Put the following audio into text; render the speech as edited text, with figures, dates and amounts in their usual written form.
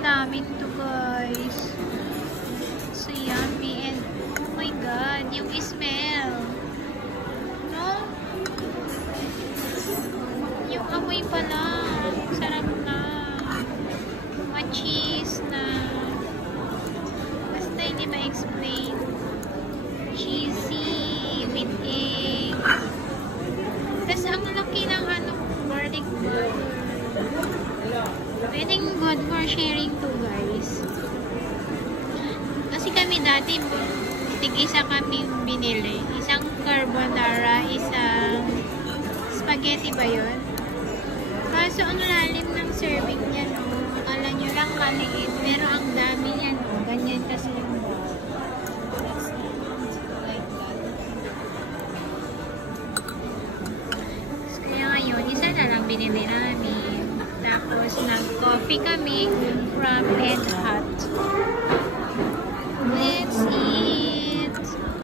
namin to, guys. So yummy. And oh my god, yung smell. No? Yung amoy pa lang. Sarap na. Cheese na. Basta hindi ma-explain. Cheesy with egg. Tapos ang laki ng garlic butter. Pwedeng good for sharing to, guys. Kasi kami dati, tig-isa kami binili. Isang carbonara, isang spaghetti ba yun? Kaso ang lalim ng serving niya, no? Akala nyo lang maliit, pero ang dami niya, no? Ganyan kasi yung kaya ngayon, isa na lang binili namin. Tapos nag-coffee kami from Red Hot.